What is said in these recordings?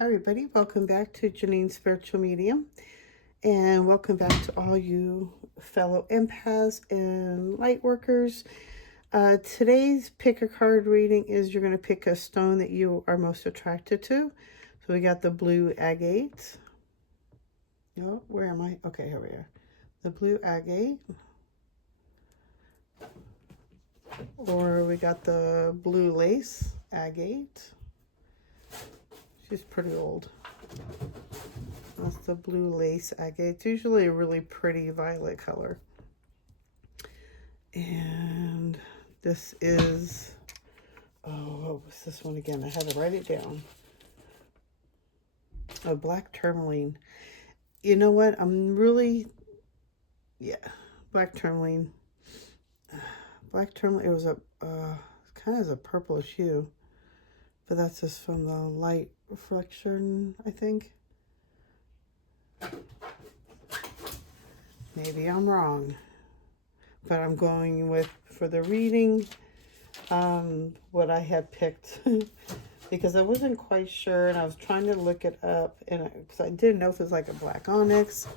Hi everybody, welcome back to Janine's Spiritual Medium, and welcome back to all you fellow empaths and light workers. Today's pick a card reading is you're going to pick a stone that you are most attracted to. So we got the blue agate. Oh, where am I? Okay, here we are. The blue agate. Or we got the blue lace agate. She's pretty old. That's the blue lace agate. It's usually a really pretty violet color. And this is, oh, what was this one again? I had to write it down. Oh, black tourmaline. You know what? Black tourmaline. Black tourmaline, it was a, kind of a purplish hue. But that's just from the light reflection, I think. Maybe I'm wrong. But I'm going with, for the reading, what I had picked. Because I wasn't quite sure, and I was trying to look it up, and because I didn't know if it was like a black onyx.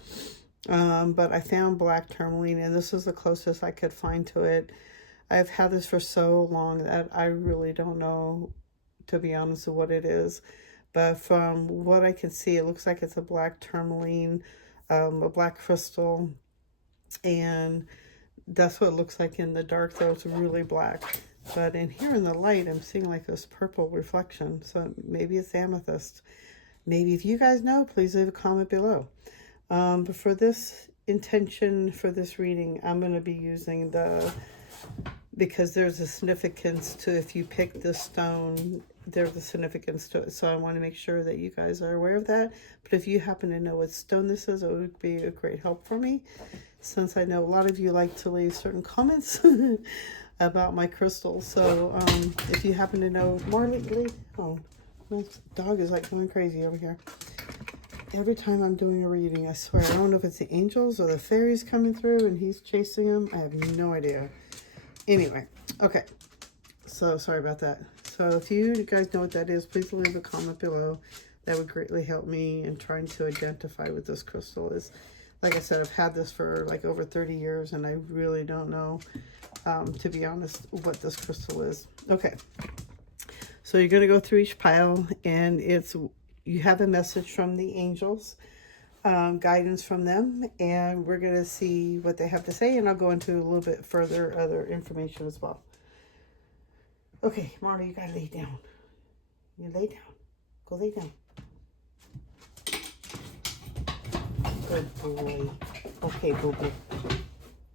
But I found black tourmaline, and this is the closest I could find to it. I've had this for so long that I really don't know, to be honest, with what it is. But from what I can see, it looks like it's a black tourmaline, a black crystal, and that's what it looks like in the dark, though it's really black. But in here in the light, I'm seeing like this purple reflection, so maybe it's amethyst. Maybe if you guys know, please leave a comment below. But for this intention, for this reading, I'm going to be using because there's a significance to, if you pick this stone, there's a significance to it. So I want to make sure that you guys are aware of that. But if you happen to know what stone this is, it would be a great help for me, since I know a lot of you like to leave certain comments about my crystals. So if you happen to know more lately, oh, my dog is like going crazy over here. Every time I'm doing a reading, I swear, I don't know if it's the angels or the fairies coming through and he's chasing them. I have no idea. Anyway, okay. So sorry about that. So if you guys know what that is, please leave a comment below. That would greatly help me in trying to identify what this crystal is. Like I said, I've had this for like over 30 years, and I really don't know, to be honest, what this crystal is. Okay. So you're going to go through each pile, and you have a message from the angels, guidance from them, and we're going to see what they have to say, and I'll go into a little bit further other information as well. Okay, Marta, you got to lay down. You lay down. Go lay down. Good boy. Okay, boo-boo.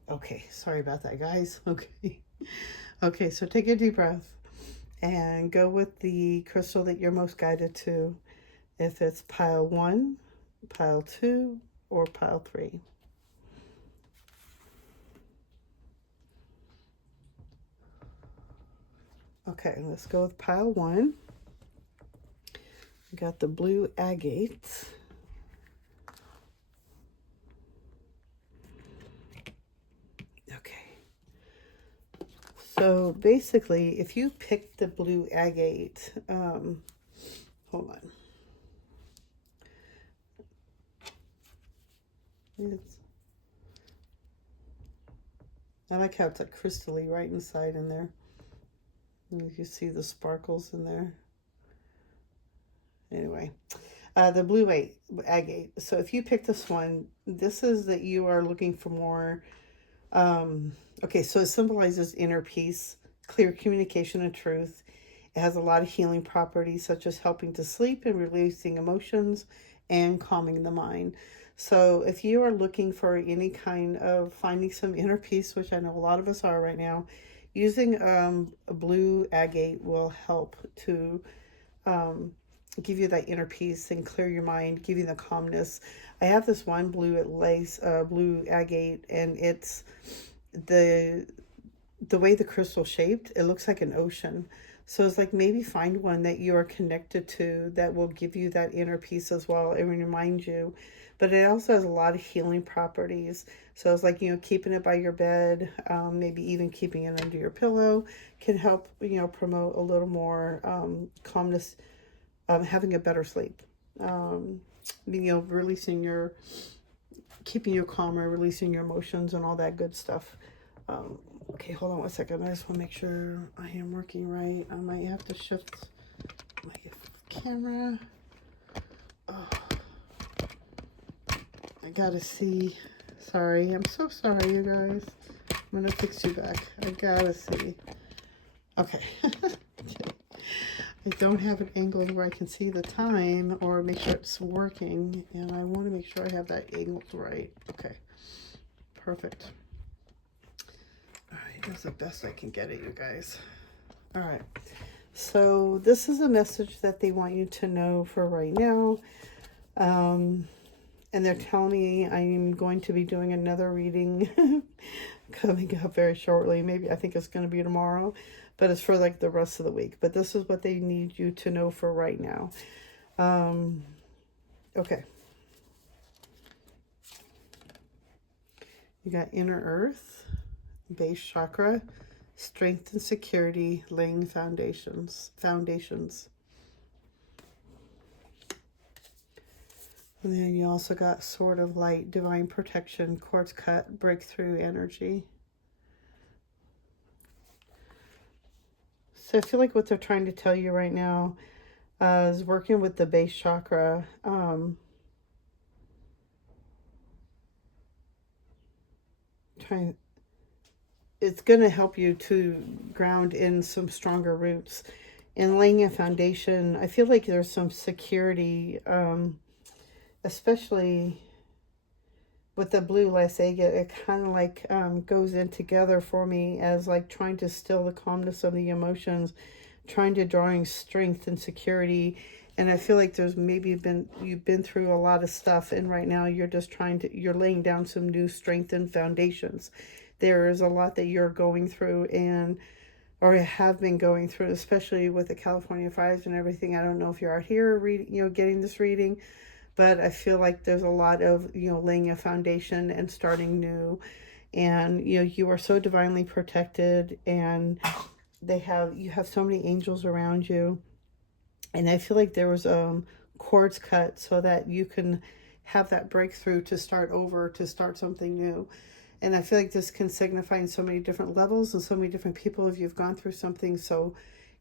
Okay, sorry about that, guys. Okay. Okay, so take a deep breath and go with the crystal that you're most guided to. If it's pile 1, pile 2, or pile 3. Okay, let's go with pile 1. We got the blue agate. Okay. So basically, if you pick the blue agate, hold on. I like how it's like crystally right inside in there. You can see the sparkles in there. Anyway, the blue agate. So if you pick this one, this is that you are looking for more. Okay, so it symbolizes inner peace, clear communication, and truth. It has a lot of healing properties, such as helping to sleep and releasing emotions and calming the mind. So if you are looking for any kind of finding some inner peace, which I know a lot of us are right now, using a blue agate will help to give you that inner peace and clear your mind, give you the calmness. I have this one blue agate, and it's the way the crystal shaped, it looks like an ocean. So it's like, maybe find one that you are connected to that will give you that inner peace as well and remind you. But it also has a lot of healing properties. So it's like, keeping it by your bed, maybe even keeping it under your pillow can help, promote a little more calmness, having a better sleep. releasing keeping you calmer, releasing your emotions and all that good stuff. Okay, hold on one second. I just want to make sure I am working right. I might have to shift my camera. Oh, I gotta see. Sorry, I'm so sorry, you guys. I'm gonna fix you back. I gotta see. Okay. I don't have it angled where I can see the time or make sure it's working, and I want to make sure I have that angled right. Okay, perfect. All right, that's the best I can get it, you guys. All right, so this is a message that they want you to know for right now. And they're telling me I'm going to be doing another reading coming up very shortly. Maybe I think it's going to be tomorrow, but it's for like the rest of the week. But this is what they need you to know for right now. Okay. You got inner earth, base chakra, strength and security, laying foundations. And then you also got sword of light, divine protection, quartz cut, breakthrough energy. So I feel like what they're trying to tell you right now is working with the base chakra. It's going to help you to ground in some stronger roots and laying a foundation. I feel like there's some security, especially with the blue less agate. It kind of like goes in together for me as like trying to still the calmness of the emotions, trying to drawing strength and security. And I feel like there's maybe you've been through a lot of stuff, and right now you're just you're laying down some new strength and foundations. There is a lot that you're going through or have been going through, especially with the California fires and everything. I don't know if you're out here reading, getting this reading, but I feel like there's a lot of, laying a foundation and starting new. And, you are so divinely protected, and you have so many angels around you. And I feel like there was cords cut so that you can have that breakthrough to start over, to start something new. And I feel like this can signify in so many different levels and so many different people if you've gone through something. So,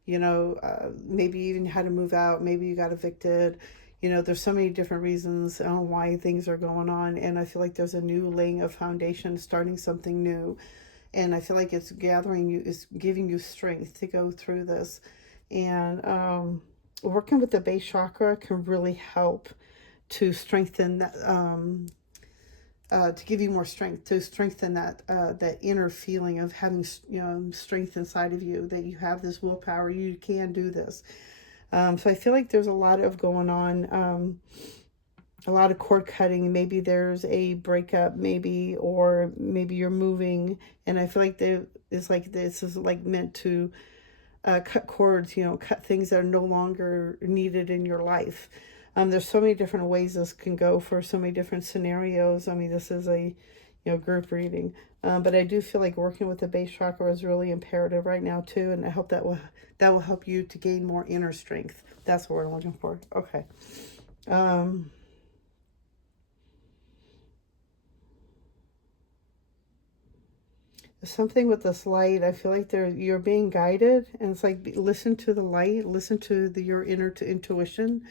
maybe you even had to move out, maybe you got evicted. There's so many different reasons why things are going on. And I feel like there's a new laying of foundation, starting something new. And I feel like it's giving you strength to go through this. And working with the base chakra can really help to strengthen that, to give you more strength, to strengthen that inner feeling of having, strength inside of you, that you have this willpower, you can do this. So I feel like there's a lot of going on, a lot of cord cutting. Maybe there's a breakup, or maybe you're moving, and I feel like this is like meant to cut cords, cut things that are no longer needed in your life. There's so many different ways this can go for so many different scenarios. I mean, this is a, group reading. But I do feel like working with the base chakra is really imperative right now too. And I hope that will help you to gain more inner strength. That's what we're looking for. Okay. Something with this light, I feel like you're being guided, and it's like listen to the light, listen to your inner intuition.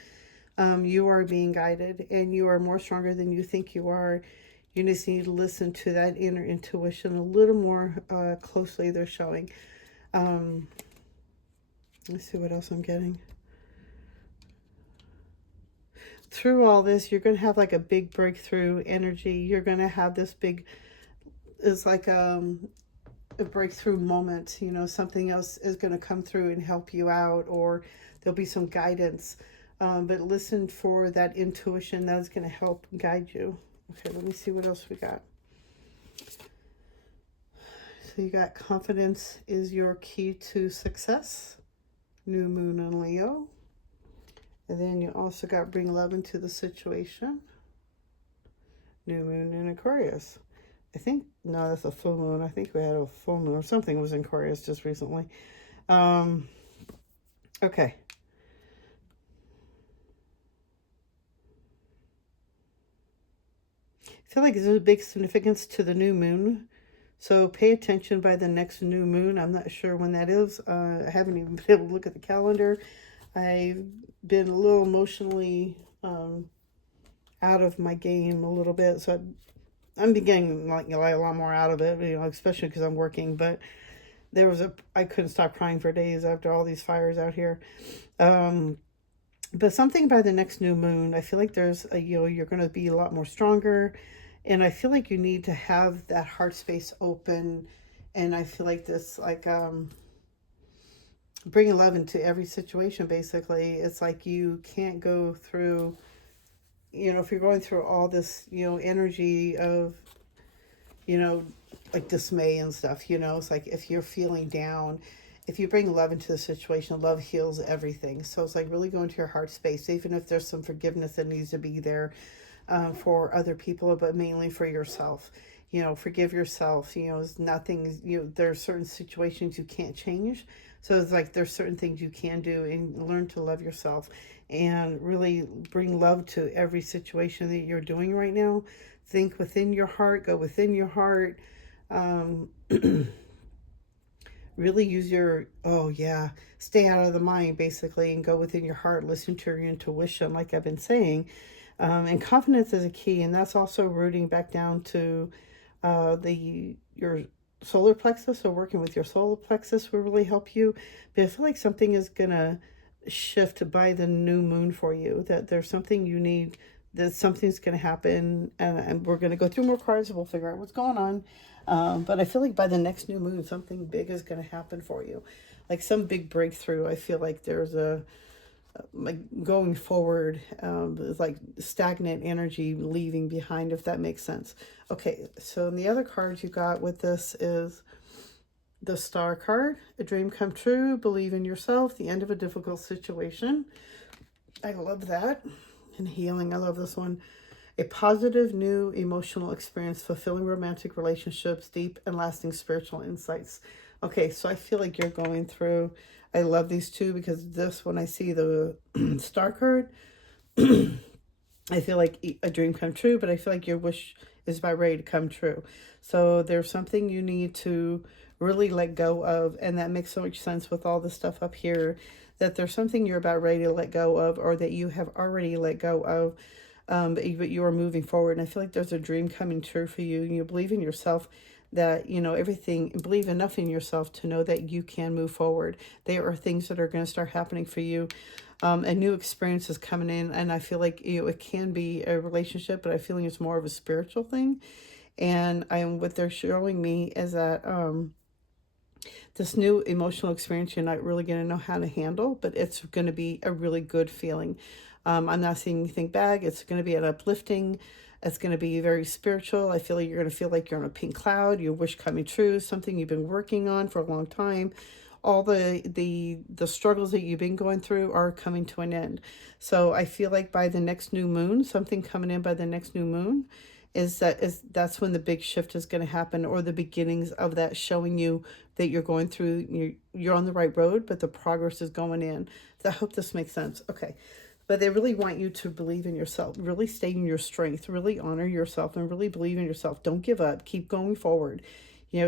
You are being guided, and you are more stronger than you think you are. You just need to listen to that inner intuition a little more closely. They're showing. Let's see what else I'm getting. Through all this, you're going to have like a big breakthrough energy. You're going to have this big, it's like a breakthrough moment. Something else is going to come through and help you out, or there'll be some guidance. But listen for that intuition that's going to help guide you. Okay, let me see what else we got. So you got confidence is your key to success. New moon in Leo. And then you also got bring love into the situation. New moon in Aquarius. No, that's a full moon. I think we had a full moon or something was in Aquarius just recently. Okay. 'Cause feel like there's a big significance to the new moon. So pay attention by the next new moon. I'm not sure when that is. I haven't even been able to look at the calendar. I've been a little emotionally out of my game a little bit. So I'm beginning like a lot more out of it, especially because I'm working. But I couldn't stop crying for days after all these fires out here. But something by the next new moon, I feel like there's you're going to be a lot more stronger, and I feel like you need to have that heart space open, and I feel like this bringing love into every situation. Basically, it's like you can't go through, if you're going through all this energy of you know, like dismay and stuff, it's like if you're feeling down, if you bring love into the situation, love heals everything. So it's like really go into your heart space, even if there's some forgiveness that needs to be there for other people, but mainly for yourself. Forgive yourself. It's nothing, there's certain situations you can't change. So it's like there's certain things you can do, and learn to love yourself and really bring love to every situation that you're doing right now. Think within your heart, go within your heart. Really use stay out of the mind basically and go within your heart, listen to your intuition, like I've been saying. And confidence is a key, and that's also rooting back down to your solar plexus. So working with your solar plexus will really help you. But I feel like something is gonna shift by the new moon for you, that there's something you need, that something's going to happen, and we're going to go through more cards and we'll figure out what's going on. But I feel like by the next new moon, something big is going to happen for you, like some big breakthrough. I feel like there's like going forward, it's like stagnant energy leaving behind, if that makes sense. Okay, so the other cards you got with this is the Star card, a dream come true, believe in yourself, the end of a difficult situation. I love that. And healing, I love this one. A positive new emotional experience, fulfilling romantic relationships, deep and lasting spiritual insights. Okay, so I feel like you're going through, I love these two, because this, when I see the Star card, I feel like a dream come true, but I feel like your wish is about ready to come true. So there's something you need to really let go of, and that makes so much sense with all the stuff up here, that there's something you're about ready to let go of, or that you have already let go of, but you are moving forward. And I feel like there's a dream coming true for you, and you believe in yourself, that everything, believe enough in yourself to know that you can move forward. There are things that are going to start happening for you. A new experience is coming in, and I feel like it can be a relationship, but I feel like it's more of a spiritual thing. And what they're showing me is that this new emotional experience you're not really going to know how to handle, but it's going to be a really good feeling. I'm not seeing anything bad. It's going to be an uplifting. It's going to be very spiritual. I feel like you're going to feel like you're on a pink cloud, your wish coming true, something you've been working on for a long time. All the struggles that you've been going through are coming to an end. So I feel like by the next new moon, something coming in by the next new moon, that's when the big shift is going to happen, or the beginnings of that, showing you that you're going through, you're on the right road, but the progress is going in. So I hope this makes sense. Okay. But they really want you to believe in yourself, really stay in your strength, really honor yourself, and really believe in yourself. Don't give up. Keep going forward.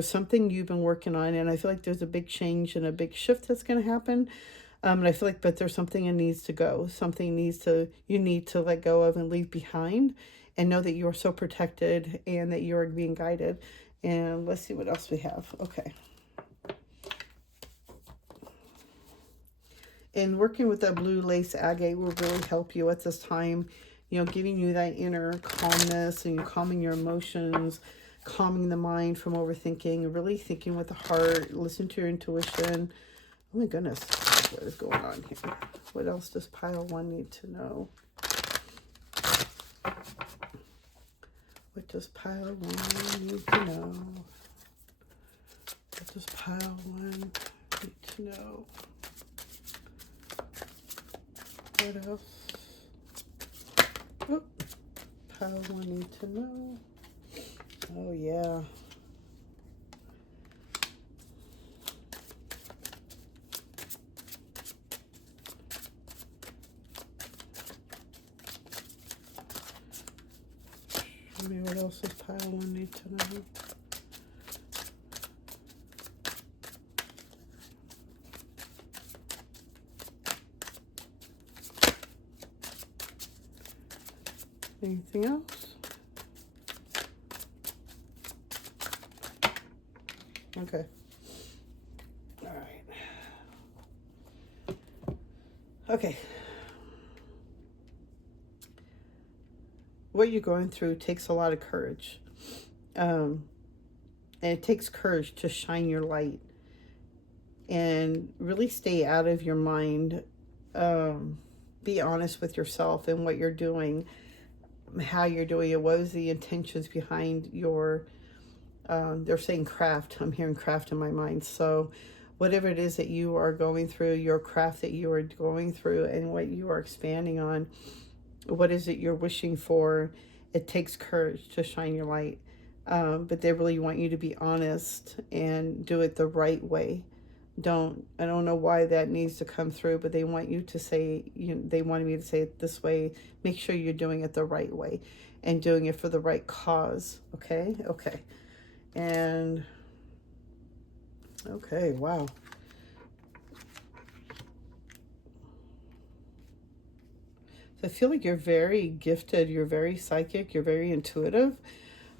Something you've been working on, and I feel like there's a big change and a big shift that's going to happen. And I feel like, but there's something that needs to go. You need to let go of and leave behind, and know that you are so protected and that you are being guided. And let's see what else we have. Okay. And working with that blue lace agate will really help you at this time, giving you that inner calmness, and calming your emotions, calming the mind from overthinking, really thinking with the heart, listen to your intuition. Oh my goodness, what is going on here? What else does pile one need to know? What does pile one need to know? What does pile one need to know? What else? Oh, pile one need to know. Oh yeah. Tell me what else does pile 1 need to know? Anything else? Okay. All right. Okay. What you're going through takes a lot of courage. And it takes courage to shine your light and really stay out of your mind. Be honest with yourself and what you're doing, how you're doing it. What was the intentions behind your, they're saying craft. I'm hearing craft in my mind. So whatever it is that you are going through, your craft that you are going through and what you are expanding on, what is it you're wishing for, it takes courage to shine your light. But they really want you to be honest and do it the right way. I don't know why that needs to come through, but they want you to say, they wanted me to say it this way. Make sure you're doing it the right way and doing it for the right cause. Okay. And okay, wow. So I feel like you're very gifted, you're very psychic, you're very intuitive.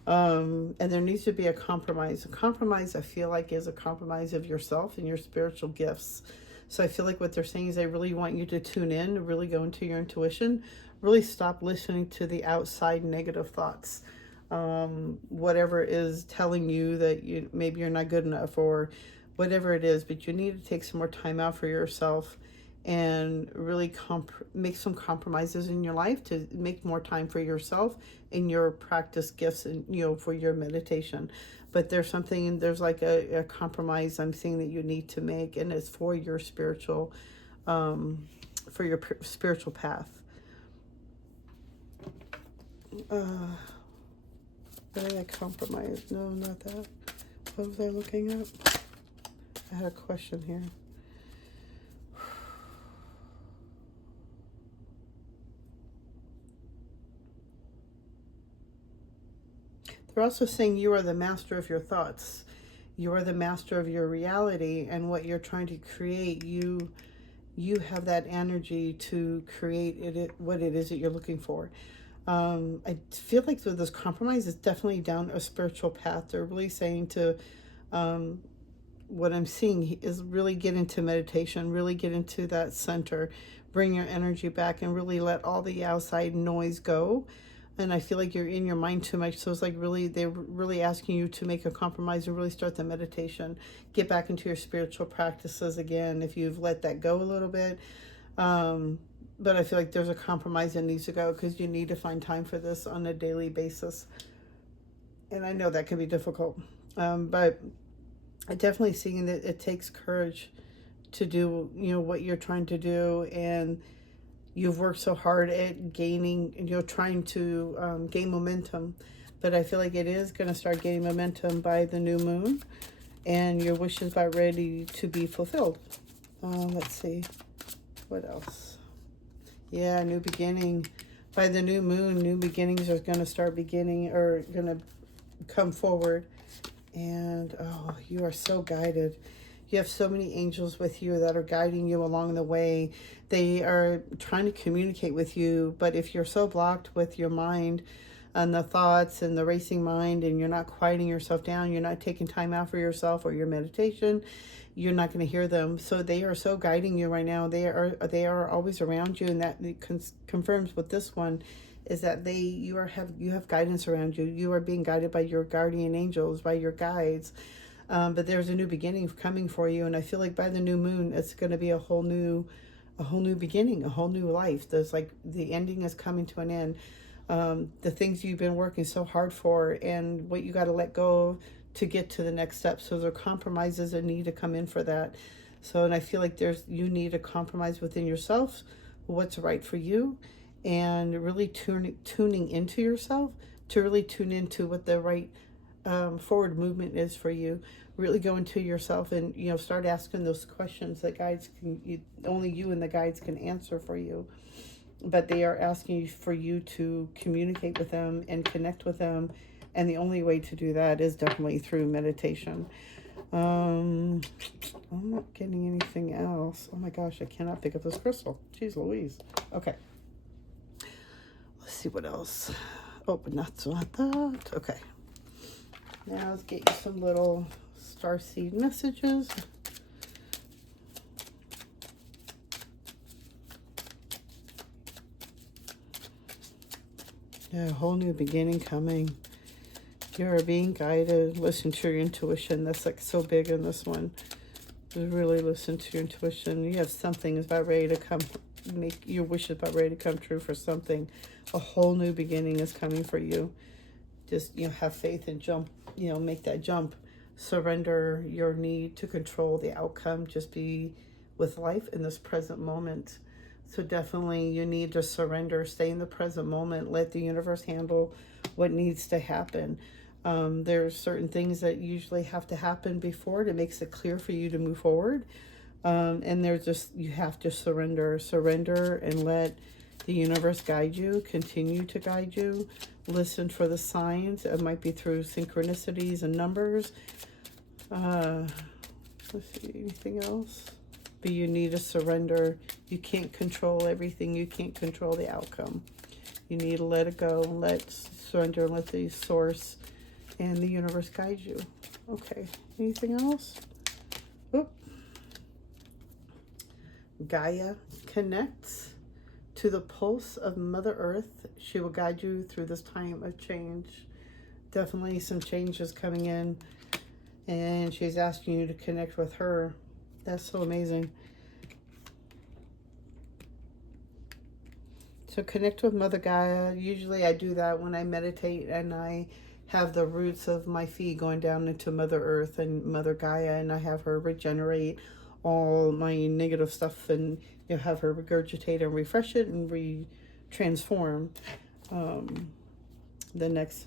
And there needs to be a compromise. A compromise, I feel like, is a compromise of yourself and your spiritual gifts. So I feel like what they're saying is they really want you to tune in, really go into your intuition, really stop listening to the outside negative thoughts. Whatever is telling you that maybe you're not good enough or whatever it is, but you need to take some more time out for yourself and really make some compromises in your life to make more time for yourself and your practice gifts and for your meditation. But there's like a compromise I'm seeing that you need to make, and it's for your spiritual spiritual path. What did I compromise? No, not that. What was I looking at? I had a question here. They're also saying you are the master of your thoughts. You are the master of your reality, and what you're trying to create, you have that energy to create what it is that you're looking for. I feel like with this compromise, it's definitely down a spiritual path. They're really saying to, what I'm seeing is really get into meditation, really get into that center, bring your energy back, and really let all the outside noise go. And I feel like you're in your mind too much. So it's like they're really asking you to make a compromise and really start the meditation. Get back into your spiritual practices again if you've let that go a little bit. But I feel like there's a compromise that needs to go because you need to find time for this on a daily basis. And I know that can be difficult. But I definitely seeing that it takes courage to do, what you're trying to do. And you've worked so hard at gaining, trying to gain momentum. But I feel like it is going to start gaining momentum by the new moon. And your wish is about ready to be fulfilled. Let's see. What else? Yeah, new beginning. By the new moon, new beginnings are going to start going to come forward. And, you are so guided. You have so many angels with you that are guiding you along the way. They are trying to communicate with you, but if you're so blocked with your mind and the thoughts and the racing mind, and you're not quieting yourself down, you're not taking time out for yourself or your meditation, you're not going to hear them. So they are so guiding you right now. They are always around you, and that confirms with this one is that you have guidance around you. You are being guided by your guardian angels, by your guides. But there's a new beginning coming for you, and I feel like by the new moon, it's going to be a whole new beginning, a whole new life. There's like the ending is coming to an end. The things you've been working so hard for, and what you got to let go to get to the next step. So there are compromises that need to come in for that. So, and I feel like you need a compromise within yourself, what's right for you, and really tuning into yourself to really tune into what the right forward movement is for you. Really go into yourself and start asking those questions that only you and the guides can answer for you. but they are asking for you to communicate with them and connect with them. And the only way to do that is definitely through meditation. I'm not getting anything else. Oh my gosh, I cannot pick up this crystal. Jeez Louise. Okay. Let's see what else. Oh, but not that. Okay. Now let's get you some little starseed messages. Yeah, a whole new beginning coming. You're being guided. Listen to your intuition. That's like so big in this one. Just really listen to your intuition. You have something is about ready to come. Make your wishes about ready to come true for something. A whole new beginning is coming for you. Just, have faith and jump, make that jump. Surrender your need to control the outcome. Just be with life in this present moment. So definitely you need to surrender, stay in the present moment, let the universe handle what needs to happen. There's certain things that usually have to happen before it makes it clear for you to move forward. And there's just, you have to surrender and let the universe guide you, continue to guide you. Listen for the signs. It might be through synchronicities and numbers. Let's see, anything else? But you need to surrender. You can't control everything. You can't control the outcome. You need to let it go, surrender, and let the source and the universe guide you. Okay, anything else? Oop. Gaia connects to the pulse of Mother Earth. She will guide you through this time of change. Definitely some changes coming in, and she's asking you to connect with her. That's so amazing. So connect with Mother Gaia. Usually I do that when I meditate and I have the roots of my feet going down into Mother Earth and Mother Gaia, and I have her regenerate all my negative stuff and have her regurgitate and refresh it and transform the next,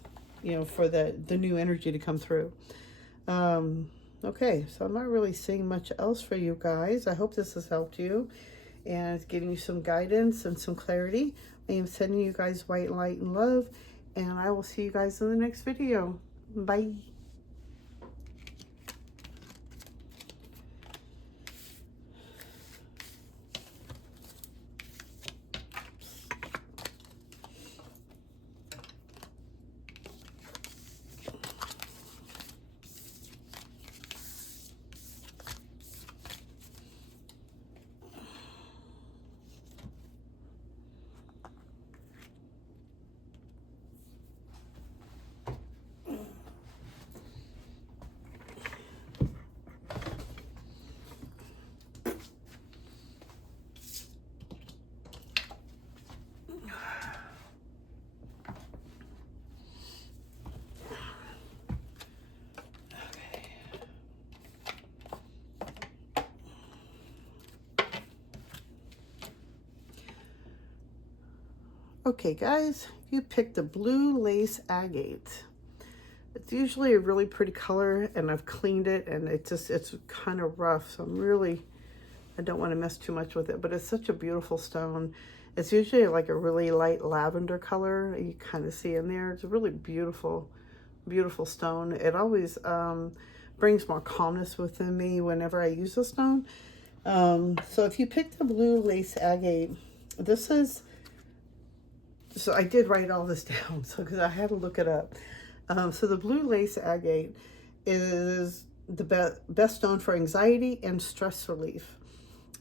for the new energy to come through. Okay, so I'm not really seeing much else for you guys. I hope this has helped you and it's giving you some guidance and some clarity. I am sending you guys white light and love, and I will see you guys in the next video. Bye. Okay guys, you picked the blue lace agate. It's usually a really pretty color, and I've cleaned it, and it's kind of rough, so I don't want to mess too much with it, but it's such a beautiful stone. It's usually like a really light lavender color. You kind of see in there. It's a really beautiful, beautiful stone. It always brings more calmness within me whenever I use a stone. So if you picked the blue lace agate, this is, so I did write all this down, so because I had to look it up. So the blue lace agate is the best stone for anxiety and stress relief.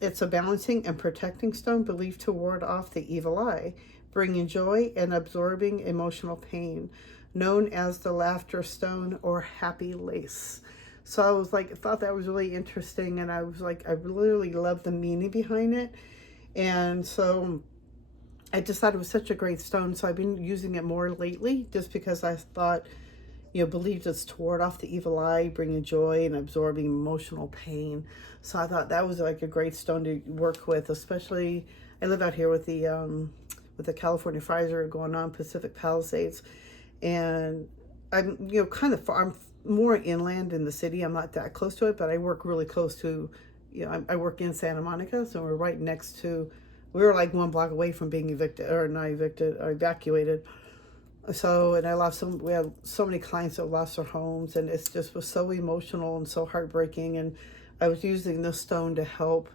It's a balancing and protecting stone believed to ward off the evil eye, bringing joy and absorbing emotional pain, known as the laughter stone or happy lace. So I was like, I thought that was really interesting, and I was like, I really love the meaning behind it. And so I just thought it was such a great stone, so I've been using it more lately just because I thought, believed it's to ward off the evil eye, bringing joy and absorbing emotional pain. So I thought that was like a great stone to work with, especially, I live out here with the California fires that are going on, Pacific Palisades, and I'm, kind of far, I'm more inland in the city. I'm not that close to it, but I work really close to, I work in Santa Monica, so we're right next to we were like 1 block away from being evicted, or not evicted, or evacuated. So, and we have so many clients that lost their homes, and it just was so emotional and so heartbreaking. And I was using this stone to help,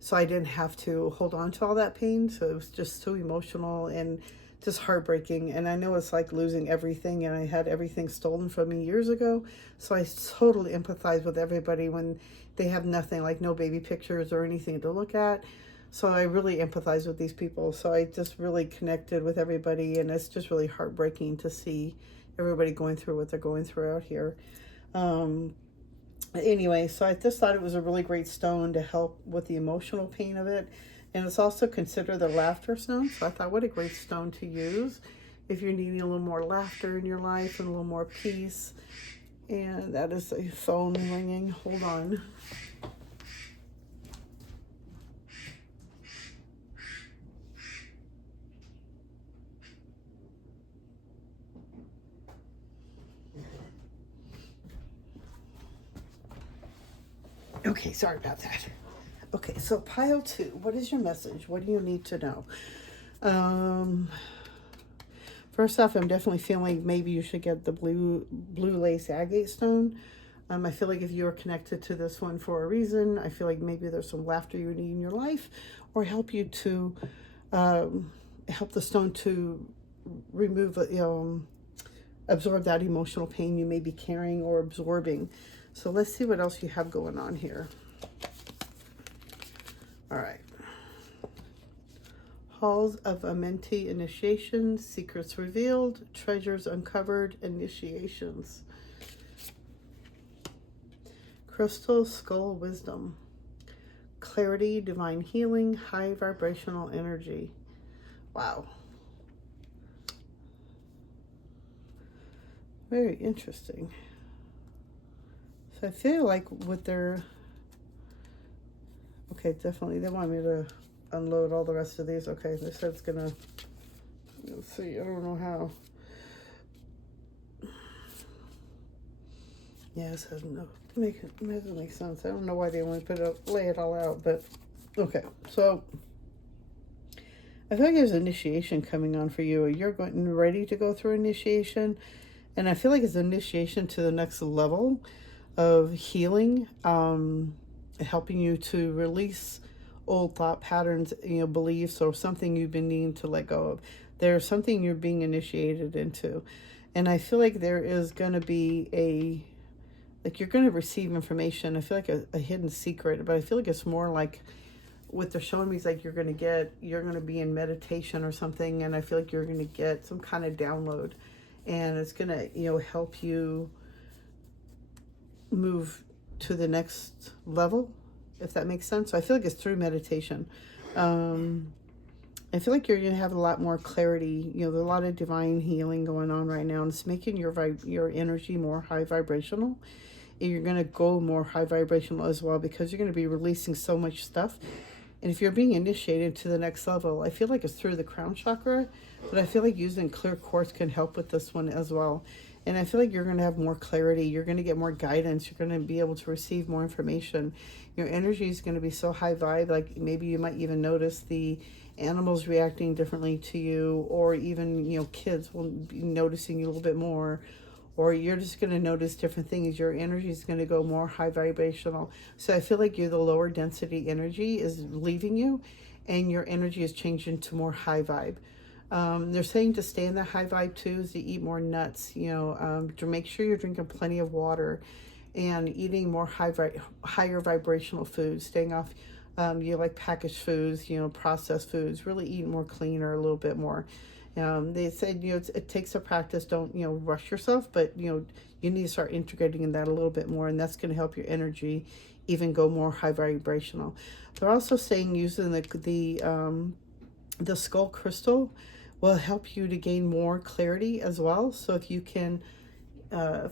so I didn't have to hold on to all that pain. So it was just so emotional and just heartbreaking. And I know it's like losing everything, and I had everything stolen from me years ago. So I totally empathize with everybody when they have nothing, like no baby pictures or anything to look at. So I really empathize with these people. So I just really connected with everybody, and it's just really heartbreaking to see everybody going through what they're going through out here. Anyway, so I just thought it was a really great stone to help with the emotional pain of it. And it's also considered the laughter stone. So I thought, what a great stone to use if you're needing a little more laughter in your life and a little more peace. And that is a phone ringing. Hold on. Okay, sorry about that. Okay, so pile 2, what is your message? What do you need to know? First off, I'm definitely feeling maybe you should get the blue lace agate stone. I feel like if you are connected to this one for a reason, I feel like maybe there's some laughter you need in your life, or help you to help the stone to remove, absorb that emotional pain you may be carrying or absorbing. So let's see what else you have going on here. All right. Halls of Amenti initiations, secrets revealed, treasures uncovered, initiations. Crystal skull wisdom, clarity, divine healing, high vibrational energy. Wow. Very interesting. So I feel like with their, okay, definitely they want me to unload all the rest of these. Okay, they said it's gonna, let's see, I don't know how. Yeah, this has no, it doesn't make sense. I don't know why they want to lay it all out, but okay. So I feel like there's initiation coming on for you. You're ready to go through initiation, and I feel like it's initiation to the next level of healing, helping you to release old thought patterns, beliefs, or something you've been needing to let go of. There's something you're being initiated into, and I feel like there is going to be you're going to receive information. I feel like a hidden secret, but I feel like it's more like what they're showing me is like you're going to be in meditation or something, and I feel like you're going to get some kind of download, and it's going to help you move to the next level, if that makes sense. So I feel like it's through meditation. I feel like you're going to have a lot more clarity. There's a lot of divine healing going on right now, and it's making your energy more high vibrational. And you're going to go more high vibrational as well, because you're going to be releasing so much stuff. And if you're being initiated to the next level, I feel like it's through the crown chakra, but I feel like using clear quartz can help with this one as well. And I feel like you're going to have more clarity. You're going to get more guidance. You're going to be able to receive more information. Your energy is going to be so high vibe. Like maybe you might even notice the animals reacting differently to you, or even, kids will be noticing you a little bit more, or you're just going to notice different things. Your energy is going to go more high vibrational. So I feel like the lower density energy is leaving you, and your energy is changing to more high vibe. They're saying to stay in the high vibe too, is to eat more nuts, to make sure you're drinking plenty of water, and eating more higher vibrational foods, staying off, like packaged foods, processed foods, really eat more cleaner, a little bit more. They said, it takes a practice. Don't, rush yourself, but, you need to start integrating in that a little bit more, and that's going to help your energy even go more high vibrational. They're also saying using the skull crystal will help you to gain more clarity as well. So if you can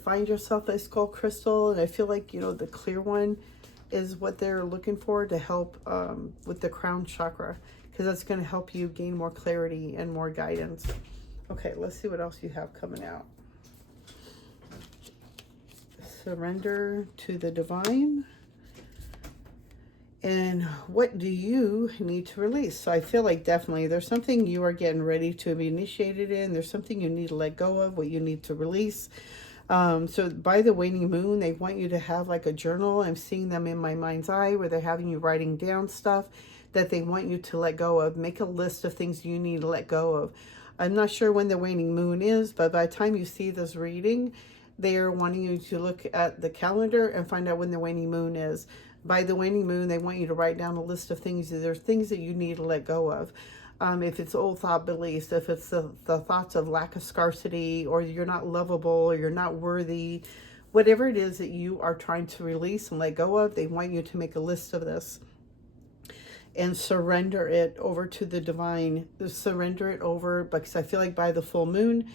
find yourself a skull crystal, and I feel like, the clear one is what they're looking for to help with the crown chakra, because that's going to help you gain more clarity and more guidance. Okay, let's see what else you have coming out. Surrender to the divine. And what do you need to release? So I feel like definitely there's something you are getting ready to be initiated in. There's something you need to let go of, what you need to release. So by the waning moon, they want you to have like a journal. I'm seeing them in my mind's eye where they're having you writing down stuff that they want you to let go of. Make a list of things you need to let go of. I'm not sure when the waning moon is, but by the time you see this reading, they are wanting you to look at the calendar and find out when the waning moon is. By the waning moon, they want you to write down a list of things. There's things that you need to let go of. If it's old thought beliefs, if it's the thoughts of lack of scarcity, or you're not lovable, or you're not worthy, whatever it is that you are trying to release and let go of, they want you to make a list of this and surrender it over to the divine. Surrender it over, because I feel like by the full moon,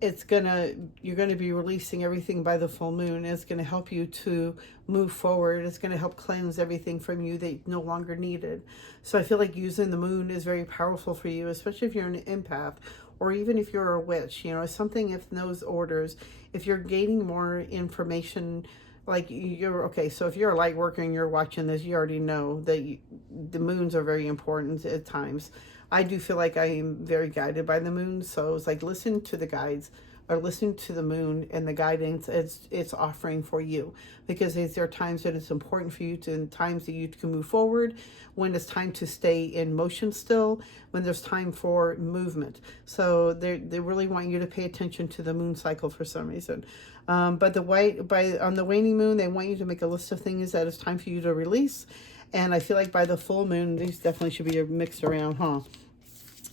you're gonna be releasing everything by the full moon. It's gonna help you to move forward. It's gonna help cleanse everything from you that no longer needed. So I feel like using the moon is very powerful for you, especially if you're an empath, or even if you're a witch. Something if those orders, if you're gaining more information, like you're okay. So if you're a light worker and you're watching this, you already know that the moons are very important at times. I do feel like I am very guided by the moon. So it's like listen to the guides, or listen to the moon and the guidance it's offering for you. Because there are times that it's important for you to, times that you can move forward, when it's time to stay in motion still, when there's time for movement. So they really want you to pay attention to the moon cycle for some reason. But on the waning moon, they want you to make a list of things that it's time for you to release. And I feel like by the full moon, these definitely should be mixed around, huh?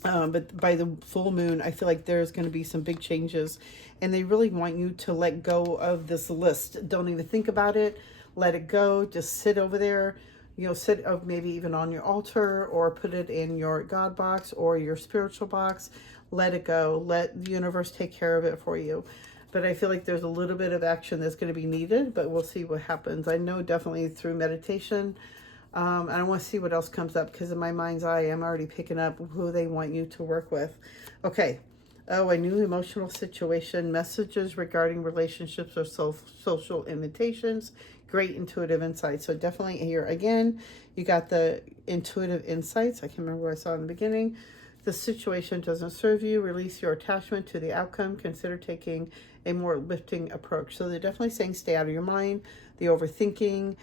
But by the full moon, I feel like there's going to be some big changes, and they really want you to let go of this list. Don't even think about it. Let it go. Just sit over there. Sit maybe even on your altar, or put it in your God box or your spiritual box. Let it go. Let the universe take care of it for you. But I feel like there's a little bit of action that's going to be needed, but we'll see what happens. I know definitely through meditation. I want to see what else comes up, because in my mind's eye, I'm already picking up who they want you to work with. Okay. Oh, a new emotional situation, messages regarding relationships or social invitations, great intuitive insights. So definitely here again, you got the intuitive insights. I can't remember where I saw in the beginning. The situation doesn't serve you. Release your attachment to the outcome. Consider taking a more lifting approach. So they're definitely saying stay out of your mind, the overthinking,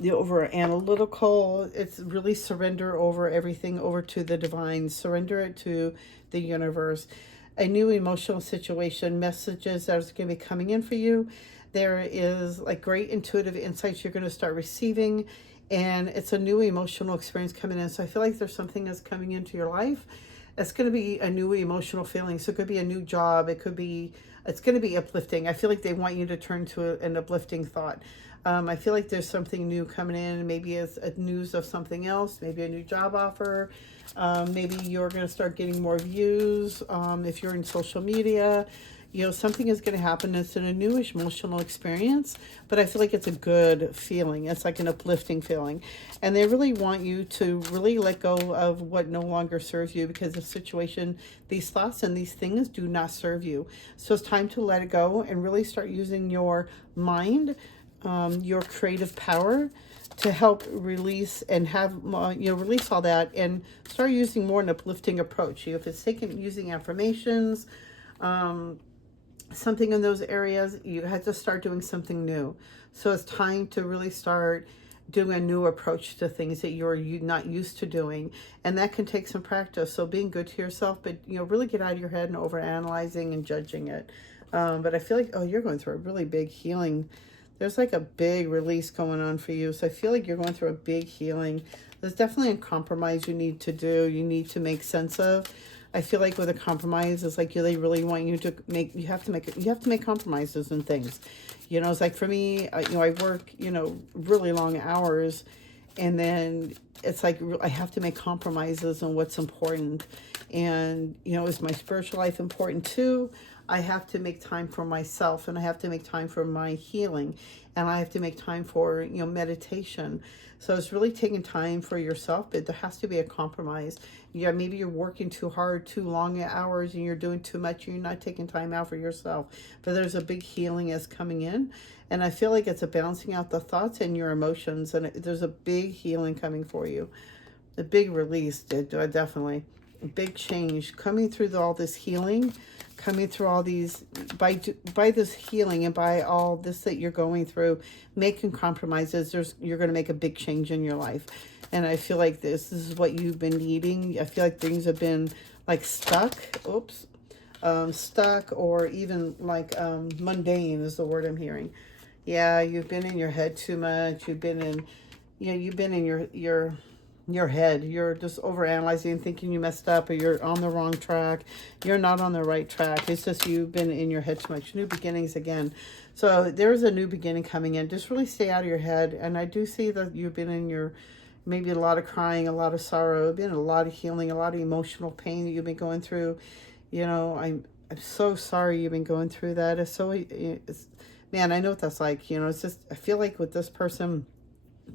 the over analytical. It's really surrender over everything over to the divine. Surrender it to the universe. A new emotional situation, messages that are going to be coming in for you. There is like great intuitive insights you're going to start receiving, and it's a new emotional experience coming in. So I feel like there's something that's coming into your life. It's going to be a new emotional feeling. So it could be a new job. It's going to be uplifting. I feel like they want you to turn to an uplifting thought. I feel like there's something new coming in. Maybe it's a news of something else. Maybe a new job offer. Maybe you're going to start getting more views. If you're in social media, something is going to happen. It's in a new emotional experience, but I feel like it's a good feeling. It's like an uplifting feeling. And they really want you to really let go of what no longer serves you, because the situation, these thoughts and these things do not serve you. So it's time to let it go and really start using your mind, your creative power, to help release and have release all that, and start using more an uplifting approach. If it's using affirmations, something in those areas, you have to start doing something new. So it's time to really start doing a new approach to things that you're not used to doing, and that can take some practice. So being good to yourself, but really get out of your head and over analyzing and judging it. But I feel like you're going through a really big healing. There's like a big release going on for you. So I feel like you're going through a big healing. There's definitely a compromise you need to do. You need to make sense of. I feel like with a compromise, it's like they really want you to you have to make compromises and things. It's like for me, I work, really long hours, and then it's like I have to make compromises on what's important. And, is my spiritual life important too? I have to make time for myself, and I have to make time for my healing, and I have to make time for, meditation. So it's really taking time for yourself, but there has to be a compromise. Yeah, maybe you're working too hard, too long hours, and you're doing too much, and you're not taking time out for yourself. But there's a big healing is coming in, and I feel like it's a balancing out the thoughts and your emotions, and there's a big healing coming for you. A big release, definitely. A big change coming through all this healing, coming through all these, by this healing and by all this that you're going through, making compromises, you're going to make a big change in your life. And I feel like this is what you've been needing. I feel like things have been like stuck. Stuck, or even like mundane is the word I'm hearing. Yeah, you've been in your head too much. You've been in, you've been in your head. You're just overanalyzing, thinking you messed up, or you're on the wrong track. You're not on the right track. It's just you've been in your head too much. New beginnings again. So there's a new beginning coming in. Just really stay out of your head. And I do see that you've been in your, maybe a lot of crying, a lot of sorrow, been a lot of healing, a lot of emotional pain that you've been going through. I'm so sorry you've been going through that. Man, I know what that's like. It's just, I feel like with this person,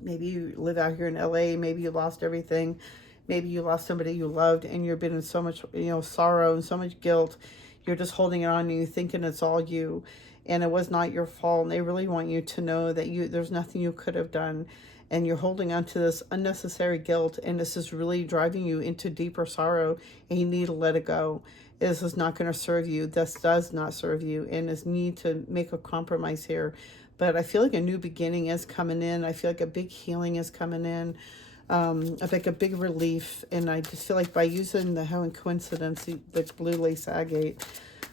maybe you live out here in LA, maybe you lost everything, maybe you lost somebody you loved, and you've been in so much, sorrow and so much guilt. You're just holding it on, and you thinking it's all you, and it was not your fault. And they really want you to know that there's nothing you could have done, and you're holding on to this unnecessary guilt, and this is really driving you into deeper sorrow, and you need to let it go. This is not going to serve you. This does not serve you, and this need to make a compromise here. But I feel like a new beginning is coming in. I feel like a big healing is coming in. Like a big relief. And I just feel like by using the how in coincidence, the blue lace agate,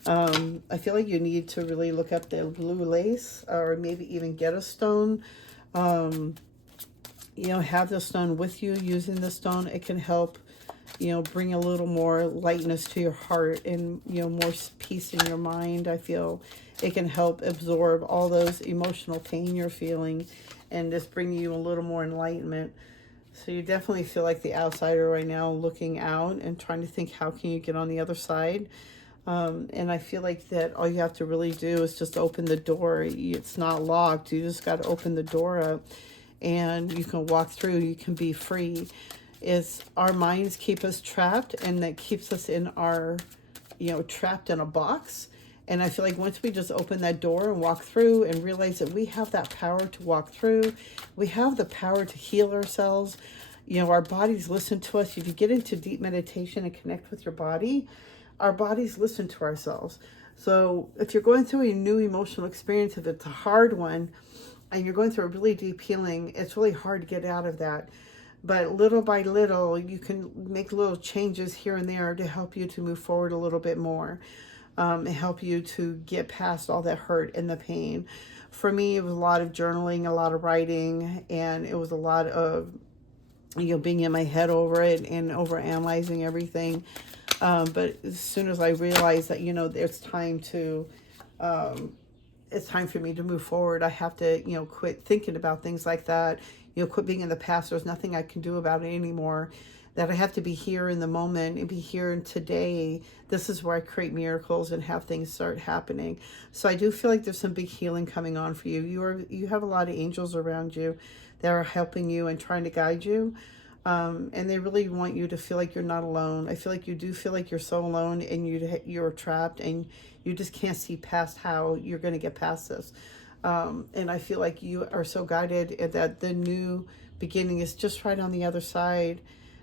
I feel like you need to really look up the blue lace, or maybe even get a stone. Have the stone with you. Using the stone, it can help, bring a little more lightness to your heart, and, more peace in your mind. I feel it can help absorb all those emotional pain you're feeling, and just bring you a little more enlightenment. So you definitely feel like the outsider right now, looking out and trying to think, how can you get on the other side? And I feel like that all you have to really do is just open the door. It's not locked. You just got to open the door up, and you can walk through. You can be free. Is our minds keep us trapped, and that keeps us in our, trapped in a box. And I feel like once we just open that door and walk through and realize that we have that power to walk through, we have the power to heal ourselves. Our bodies listen to us. If you get into deep meditation and connect with your body, our bodies listen to ourselves. So if you're going through a new emotional experience, if it's a hard one, and you're going through a really deep healing, it's really hard to get out of that. But little by little, you can make little changes here and there to help you to move forward a little bit more. And help you to get past all that hurt and the pain. For me, it was a lot of journaling, a lot of writing, and it was a lot of, being in my head over it and over analyzing everything. But as soon as I realized that, it's time for me to move forward. I have to, quit thinking about things like that. Quit being in the past. There's nothing I can do about it anymore. That I have to be here in the moment and be here in today. This is where I create miracles and have things start happening. So I do feel like there's some big healing coming on for you. You have a lot of angels around you that are helping you and trying to guide you. And they really want you to feel like you're not alone. I feel like you do feel like you're so alone, and you're trapped, and you just can't see past how you're going to get past this. And I feel like you are so guided that the new beginning is just right on the other side.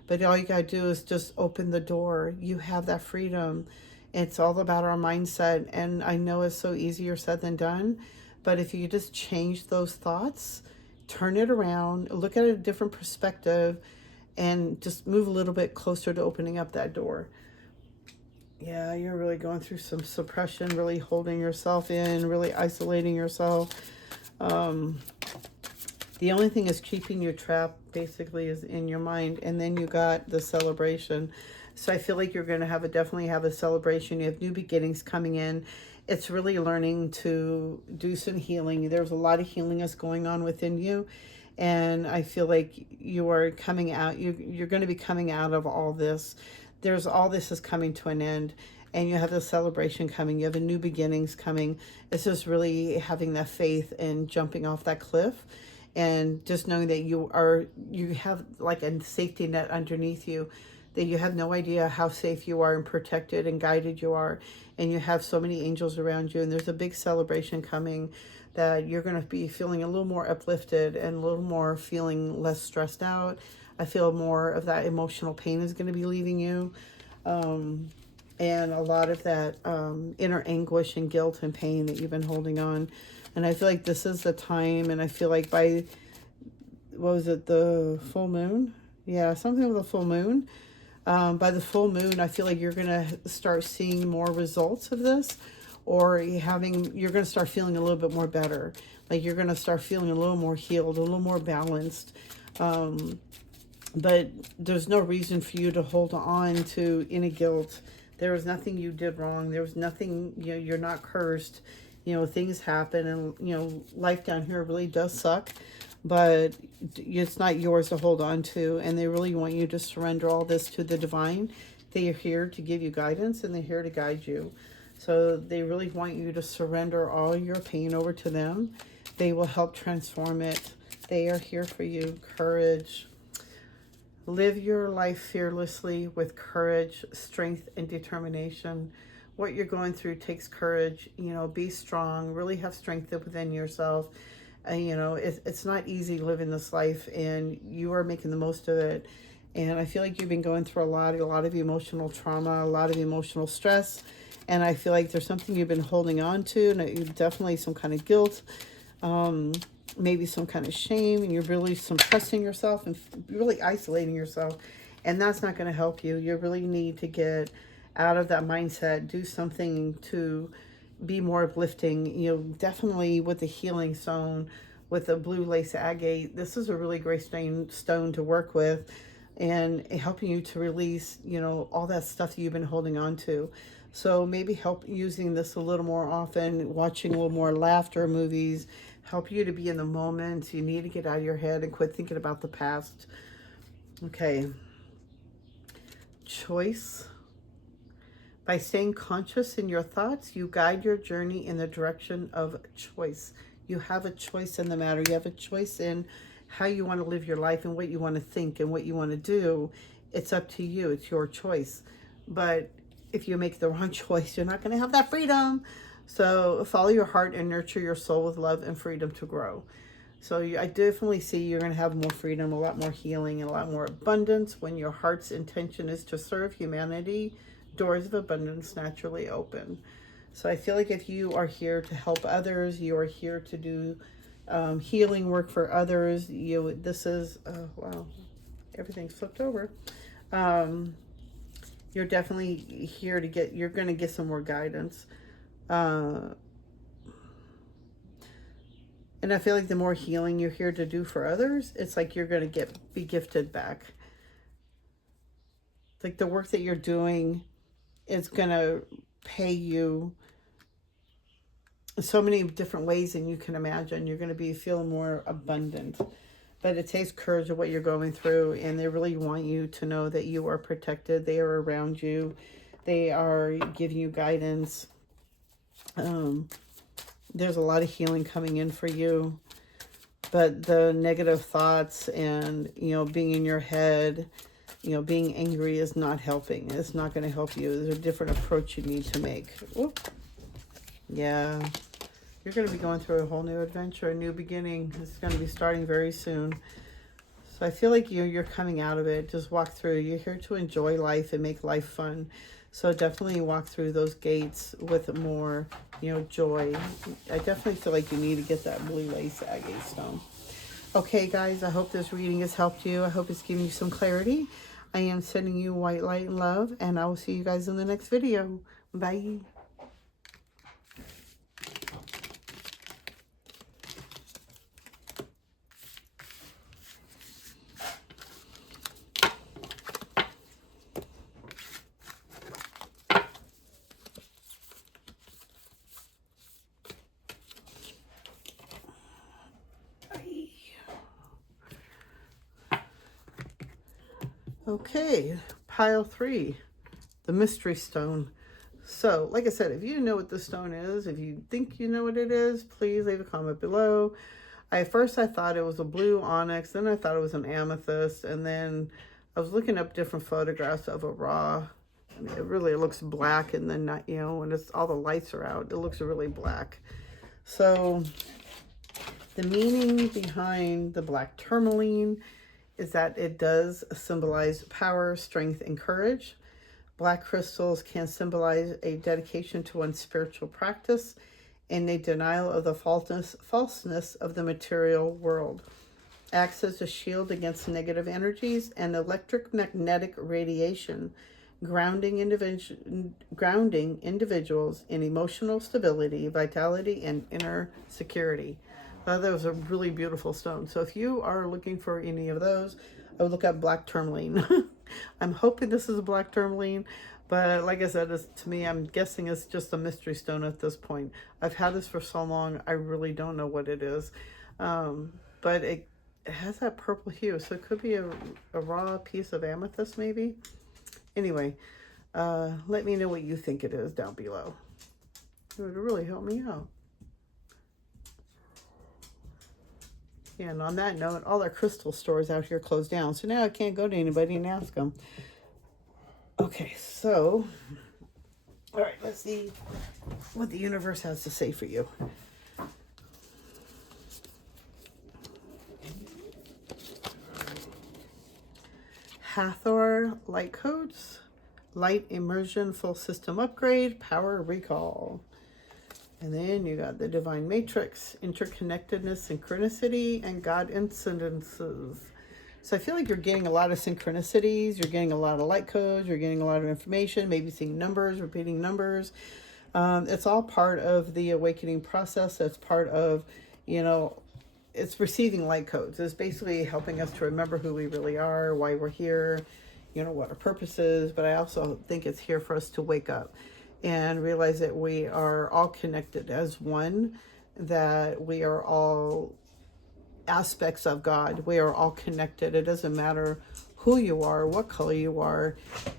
But all you got to do is just open the door. You have that freedom. It's all about our mindset. And I know it's so easier said than done. But if you just change those thoughts, turn it around, look at it a different perspective, and just move a little bit closer to opening up that door. Yeah, you're really going through some suppression, really holding yourself in, really isolating yourself. The only thing is keeping you trapped basically is in your mind. And then you got the celebration. So I feel like you're going to definitely have a celebration. You have new beginnings coming in. It's really learning to do some healing. There's a lot of healing that's going on within you. And I feel like you are coming out. You're going to be coming out of all this. All this is coming to an end. and you have the celebration coming. You have a new beginnings coming. It's just really having that faith and jumping off that cliff, and just knowing that you have like a safety net underneath you, that you have no idea how safe you are and protected and guided you are, and you have so many angels around you, and there's a big celebration coming that you're going to be feeling a little more uplifted and a little more feeling less stressed out. I feel more of that emotional pain is going to be leaving you. And a lot of that inner anguish and guilt and pain that you've been holding on. And I feel like this is the time, and I feel like by, what was it, the full moon? Yeah, something with the full moon. By the full moon, I feel like you're going to start seeing more results of this, or you're going to start feeling a little bit more better. Like you're going to start feeling a little more healed, a little more balanced. But there's no reason for you to hold on to any guilt. There was nothing you did wrong. There was nothing, you're not cursed. Things happen, and, life down here really does suck, but it's not yours to hold on to. And they really want you to surrender all this to the divine. They are here to give you guidance, and they're here to guide you. So they really want you to surrender all your pain over to them. They will help transform it. They are here for you. Courage. Live your life fearlessly with courage, strength, and determination. What you're going through takes courage. Be strong. Really have strength within yourself. It's not easy living this life, and you are making the most of it. And I feel like you've been going through a lot of emotional trauma, a lot of emotional stress. And I feel like there's something you've been holding on to, and definitely some kind of guilt. Maybe some kind of shame, and you're really suppressing yourself and really isolating yourself, and that's not going to help you. You really need to get out of that mindset, do something to be more uplifting. Definitely with the healing stone, with the blue lace agate, this is a really great stone to work with, and helping you to release all that stuff that you've been holding on to. So maybe help using this a little more often, watching a little more laughter movies, help you to be in the moment. You need to get out of your head and quit thinking about the past. Okay. Choice. By staying conscious in your thoughts, you guide your journey in the direction of choice. You have a choice in the matter. You have a choice in how you want to live your life and what you want to think and what you want to do. It's up to you. It's your choice. But if you make the wrong choice, you're not going to have that freedom. So follow your heart and nurture your soul with love and freedom to grow. So I definitely see you're going to have more freedom, a lot more healing, and a lot more abundance when your heart's intention is to serve humanity. Doors of abundance naturally open. So I feel like if you are here to help others, you are here to do healing work for others. This is, wow, everything's flipped over. You're definitely here to you're going to get some more guidance. And I feel like the more healing you're here to do for others, it's like you're going to be gifted back. Like the work that you're doing is going to pay you so many different ways than you can imagine. You're going to feel more abundant. But it takes courage of what you're going through, and they really want you to know that you are protected. They are around you. They are giving you guidance. There's a lot of healing coming in for you. But the negative thoughts and, being in your head, being angry is not helping. It's not going to help you. There's a different approach you need to make. Whoop. Yeah. You're going to be going through a whole new adventure, a new beginning. It's going to be starting very soon. So I feel like you're coming out of it. Just walk through. You're here to enjoy life and make life fun. So definitely walk through those gates with more, joy. I definitely feel like you need to get that blue lace agate stone. Okay, guys, I hope this reading has helped you. I hope it's giving you some clarity. I am sending you white light and love, and I will see you guys in the next video. Bye. Okay, pile 3, the mystery stone. So, like I said, if you know what the stone is, if you think you know what it is, please leave a comment below. At first I thought it was a blue onyx, then I thought it was an amethyst, and then I was looking up different photographs of a raw. I mean, it looks black, and then not, when it's all the lights are out, it looks really black. So the meaning behind the black tourmaline is that it does symbolize power, strength, and courage. Black crystals can symbolize a dedication to one's spiritual practice and a denial of the falseness of the material world. Acts as a shield against negative energies and electromagnetic radiation, grounding individuals in emotional stability, vitality, and inner security. That was a really beautiful stone. So if you are looking for any of those, I would look up black tourmaline. I'm hoping this is a black tourmaline, but like I said, to me, I'm guessing it's just a mystery stone at this point. I've had this for so long, I really don't know what it is. But it has that purple hue, so it could be a raw piece of amethyst maybe. Anyway, let me know what you think it is down below. It would really help me out. And on that note, all our crystal stores out here closed down. So now I can't go to anybody and ask them. Okay, so, all right, let's see what the universe has to say for you. Hathor light codes, light immersion, full system upgrade, power recall. And then you got the divine matrix, interconnectedness, synchronicity, and God incidences. So I feel like you're getting a lot of synchronicities, you're getting a lot of light codes, you're getting a lot of information, maybe seeing numbers, repeating numbers. It's all part of the awakening process. It's part of, it's receiving light codes. It's basically helping us to remember who we really are, why we're here, what our purpose is. But I also think it's here for us to wake up and realize that we are all connected as one, that we are all aspects of God. We are all connected. It doesn't matter who you are, what color you are.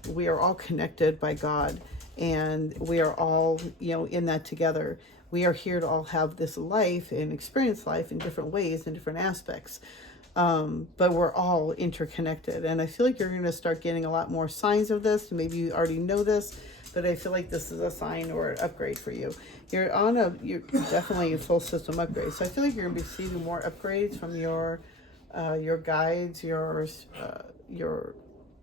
We are all connected by God, and we are all, in that together. We are here to all have this life and experience life in different ways, in different aspects. But we're all interconnected. And I feel like you're going to start getting a lot more signs of this. Maybe you already know this, but I feel like this is a sign or an upgrade for you. You're definitely a full system upgrade. So I feel like you're going to be receiving more upgrades from your guides, your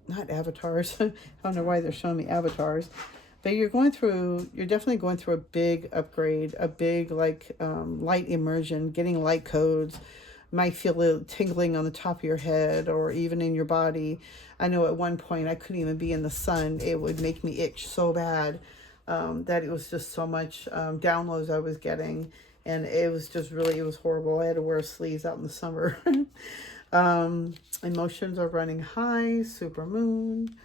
not avatars. I don't know why they're showing me avatars, but you're definitely going through a big upgrade, a big light immersion, getting light codes. Might feel a tingling on the top of your head or even in your body. I know at one point I couldn't even be in the sun. It would make me itch so bad that it was just so much downloads I was getting. And it was just it was horrible. I had to wear sleeves out in the summer. Emotions are running high, super moon,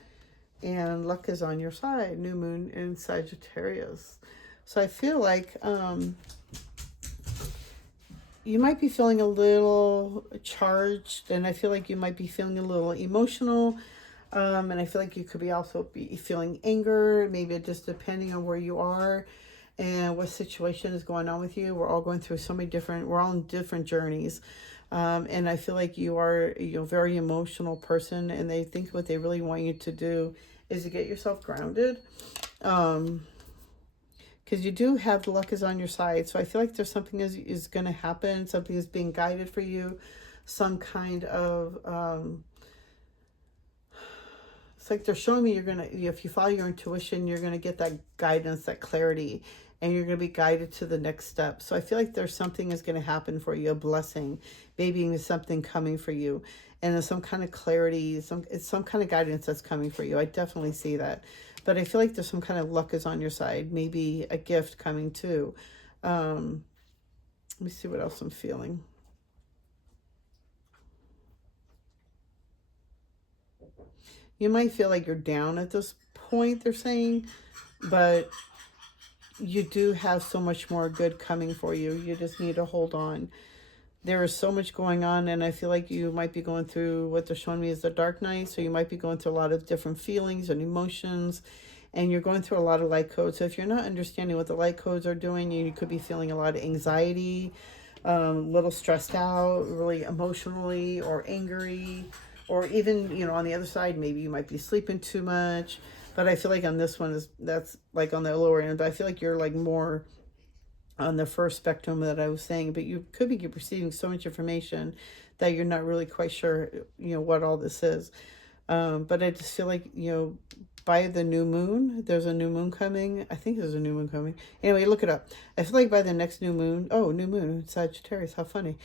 and luck is on your side, new moon in Sagittarius. So I feel like you might be feeling a little charged, and I feel like you might be feeling a little emotional. And I feel like you could also be feeling anger, maybe just depending on where you are and what situation is going on with you. We're all going through we're all on different journeys. And I feel like you are a very emotional person, and they think what they really want you to do is to get yourself grounded. Because you do have the luck is on your side. So I feel like there's something is going to happen. Something is being guided for you. Some kind of, it's like they're showing me if you follow your intuition, you're going to get that guidance, that clarity, and you're going to be guided to the next step. So I feel like there's something is going to happen for you, a blessing, maybe something coming for you. And there's some kind of clarity, it's some kind of guidance that's coming for you. I definitely see that. But I feel like there's some kind of luck is on your side. Maybe a gift coming too. Let me see what else I'm feeling. You might feel like you're down at this point, they're saying. But you do have so much more good coming for you. You just need to hold on. There is so much going on, and I feel like you might be going through what they're showing me is the dark night. So you might be going through a lot of different feelings and emotions. and you're going through a lot of light codes. So if you're not understanding what the light codes are doing, you could be feeling a lot of anxiety, a little stressed out, really emotionally or angry, or even, you know, on the other side, maybe you might be sleeping too much. But I feel like on this one, that's like on the lower end, but I feel like you're like more on the first spectrum that I was saying, but you could be receiving so much information that you're not really quite sure, you know, what all this is. But I just feel like, you know, by the new moon, there's a new moon coming. I think there's a new moon coming. Anyway, look it up. I feel like by the next new moon, new moon, Sagittarius, how funny.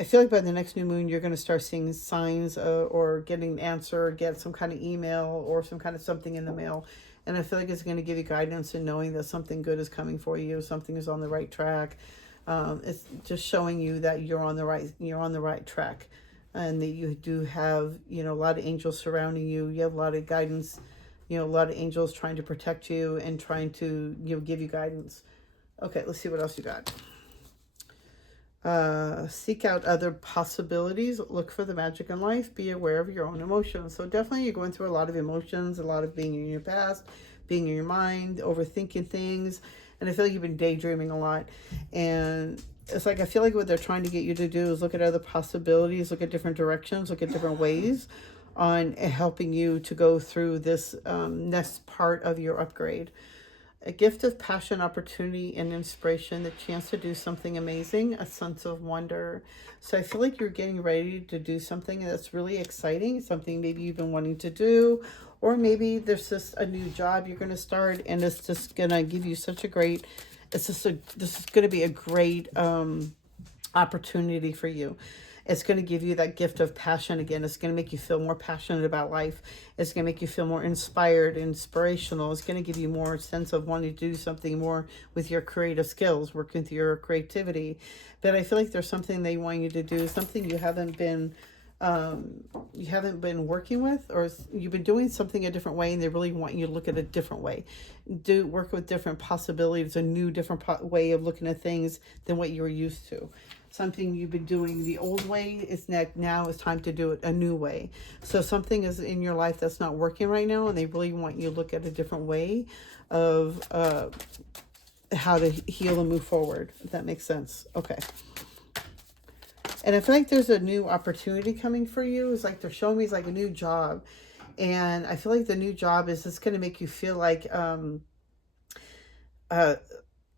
I feel like by the next new moon, you're going to start seeing signs or getting an answer, or get some kind of email or some kind of something in the mail. And I feel like it's going to give you guidance in knowing that something good is coming for you. Something is on the right track. It's just showing you that you're on the right track, and that you do have, you know, a lot of angels surrounding you. You have a lot of guidance, you know, a lot of angels trying to protect you and trying to, you know, give you guidance. Okay, let's see what else you got. Seek out other possibilities. Look for the magic in life. Be aware of your own emotions. So definitely you're going through a lot of emotions, a lot of being in your past, being in your mind, overthinking things. And I feel like you've been daydreaming a lot. And it's like, I feel like what they're trying to get you to do is look at other possibilities, look at different directions, look at different ways on helping you to go through this next part of your upgrade. A gift of passion, opportunity, and inspiration, the chance to do something amazing, a sense of wonder. So I feel like you're getting ready to do something that's really exciting, something maybe you've been wanting to do, or maybe there's just a new job you're going to start, and it's just going to give you such a great, this is going to be a great opportunity for you. It's going to give you that gift of passion again. It's going to make you feel more passionate about life. It's going to make you feel more inspired, inspirational. It's going to give you more sense of wanting to do something more with your creative skills, work with your creativity. But I feel like there's something they want you to do, something you haven't been working with, or you've been doing something a different way, and they really want you to look at a different way. Work with different possibilities, a new different way of looking at things than what you were used to. Something you've been doing the old way is now it's time to do it a new way. So something is in your life that's not working right now, and they really want you to look at a different way of how to heal and move forward, if that makes sense. Okay. And I feel like there's a new opportunity coming for you. It's like they're showing me it's like a new job. And I feel like the new job is just going to make you feel like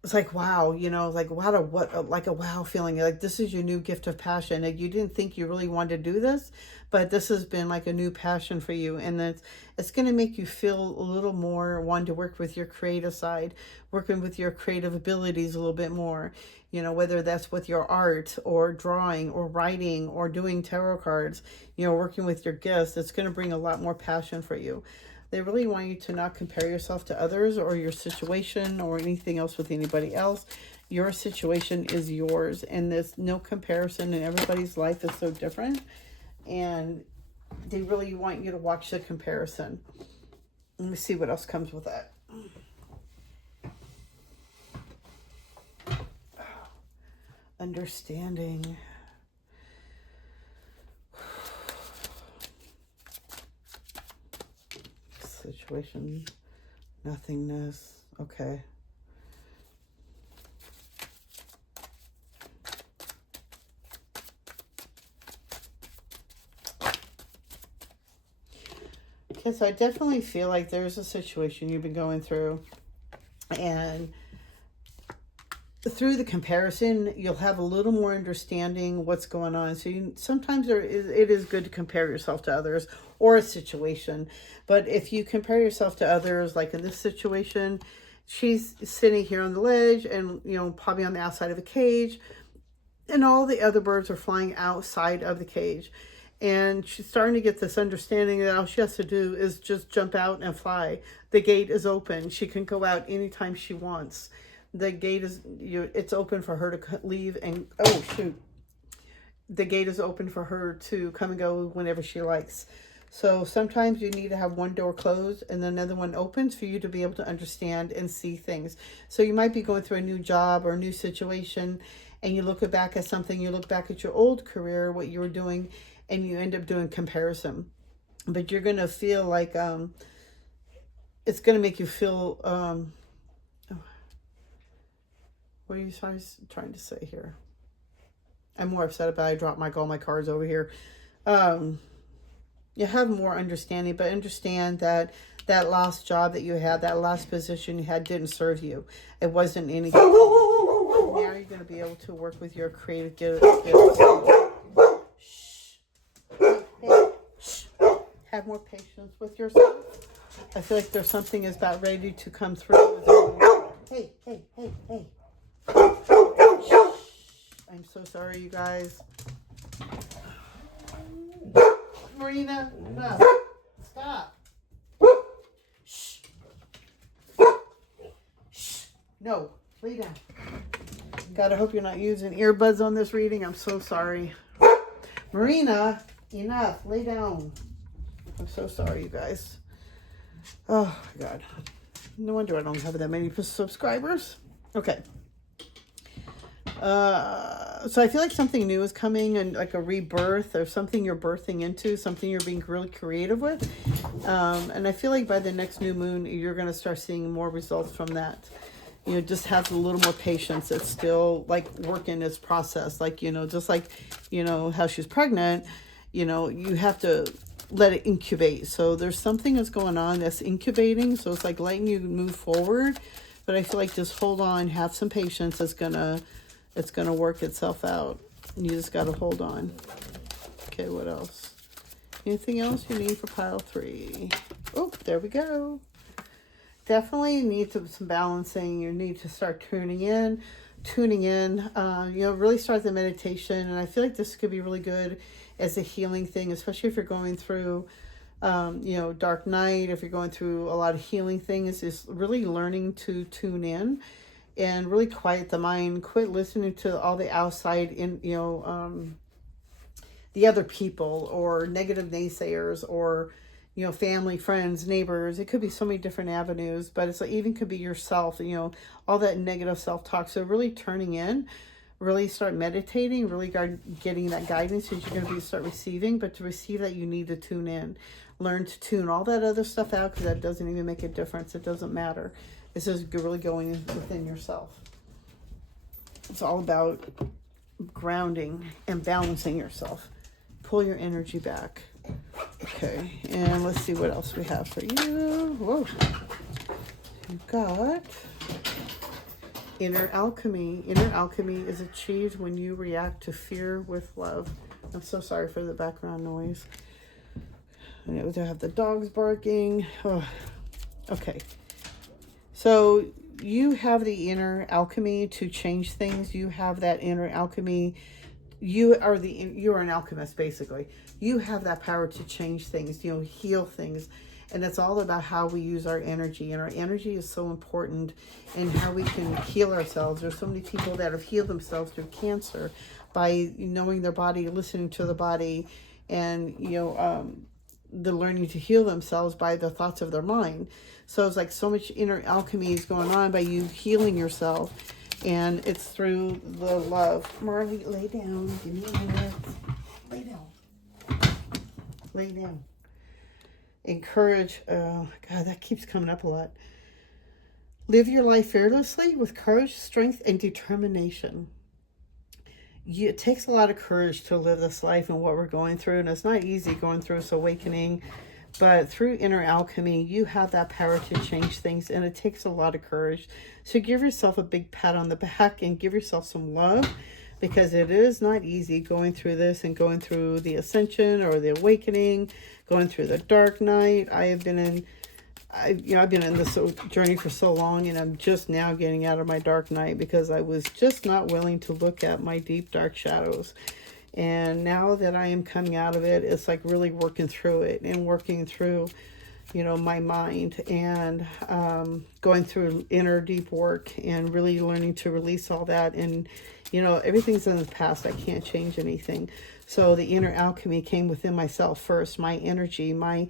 it's like, wow, you know, like, like a wow feeling. Like, this is your new gift of passion. Like, you didn't think you really wanted to do this, but this has been like a new passion for you. And it's going to make you feel a little more wanting to work with your creative side, working with your creative abilities a little bit more, you know, whether that's with your art or drawing or writing or doing tarot cards, you know, working with your gifts. It's going to bring a lot more passion for you. They really want you to not compare yourself to others or your situation or anything else with anybody else. Your situation is yours, and there's no comparison, and everybody's life is so different. And they really want you to watch the comparison. Let me see what else comes with that. Understanding. Situation, nothingness. Okay. Okay, so I definitely feel like there's a situation you've been going through, and through the comparison, you'll have a little more understanding what's going on. So sometimes it is good to compare yourself to others or a situation. But if you compare yourself to others, like in this situation, she's sitting here on the ledge and, you know, probably on the outside of a cage, and all the other birds are flying outside of the cage. And she's starting to get this understanding that all she has to do is just jump out and fly. The gate is open. She can go out anytime she wants. The gate is, it's open for her to leave and, oh shoot. The gate is open for her to come and go whenever she likes. So sometimes you need to have one door closed and another one opens for you to be able to understand and see things. So you might be going through a new job or a new situation, and you look back at something, you look back at your old career, what you were doing, and you end up doing comparison. But you're going to feel like, it's going to make you feel, what are you trying to say here? I'm more upset about I dropped all my cards over here. You have more understanding, but understand that that last job that you had, that last position you had, didn't serve you. It wasn't anything. Now you're going to be able to work with your creative gifts. Shh. Hey, shh. Have more patience with yourself. I feel like there's something is about ready to come through. Hey. I'm so sorry, you guys. Marina, enough. Stop. Shh. Shh. No, lay down. God, I hope you're not using earbuds on this reading. I'm so sorry. Marina, enough. Lay down. I'm so sorry, you guys. Oh, my God. No wonder I don't have that many subscribers. Okay. So I feel like something new is coming, and like a rebirth or something you're birthing into, something you're being really creative with. And I feel like by the next new moon, you're going to start seeing more results from that. You know, just have a little more patience. It's still like work in its process. Like, you know, just like, you know, how she's pregnant, you know, you have to let it incubate. So there's something that's going on that's incubating. So it's like letting you move forward. But I feel like just hold on, have some patience. It's gonna work itself out. You just got to hold on. Okay, what else? Anything else you need for pile 3? Oh, there we go. Definitely need some balancing. You need to start tuning in. You know, really start the meditation. And I feel like this could be really good as a healing thing, especially if you're going through, you know, dark night, if you're going through a lot of healing things, is really learning to tune in and really quiet the mind. Quit listening to all the outside, the other people or negative naysayers or, you know, family, friends, neighbors. It could be so many different avenues, but it's like even could be yourself, you know, all that negative self-talk. So really turning in, really start meditating, really getting that guidance that you're going to start receiving. But to receive that, you need to tune in. Learn to tune all that other stuff out, because that doesn't even make a difference. It doesn't matter. This is really going within yourself. It's all about grounding and balancing yourself. Pull your energy back. Okay, and let's see what else we have for you. Whoa. You've got inner alchemy. Inner alchemy is achieved when you react to fear with love. I'm so sorry for the background noise. I have the dogs barking. Oh. Okay. So you have the inner alchemy to change things. You have that inner alchemy. You are an alchemist, basically. You have that power to change things, you know, heal things. And it's all about how we use our energy. And our energy is so important in how we can heal ourselves. There's so many people that have healed themselves through cancer by knowing their body, listening to the body, and, you know, the learning to heal themselves by the thoughts of their mind. So it's like so much inner alchemy is going on by you healing yourself. And it's through the love. Marley, lay down. Give me a minute. Lay down. Lay down. Encourage. Oh, God, that keeps coming up a lot. Live your life fearlessly with courage, strength, and determination. It takes a lot of courage to live this life and what we're going through. And it's not easy going through this awakening. But through inner alchemy, you have that power to change things, and it takes a lot of courage. So give yourself a big pat on the back and give yourself some love, because it is not easy going through this and going through the ascension or the awakening, going through the dark night. I've been in this journey for so long, and I'm just now getting out of my dark night because I was just not willing to look at my deep, dark shadows. And now that I am coming out of it, it's like really working through it and working through, you know, my mind and going through inner deep work and really learning to release all that. And, you know, everything's in the past. I can't change anything. So the inner alchemy came within myself first, my energy, my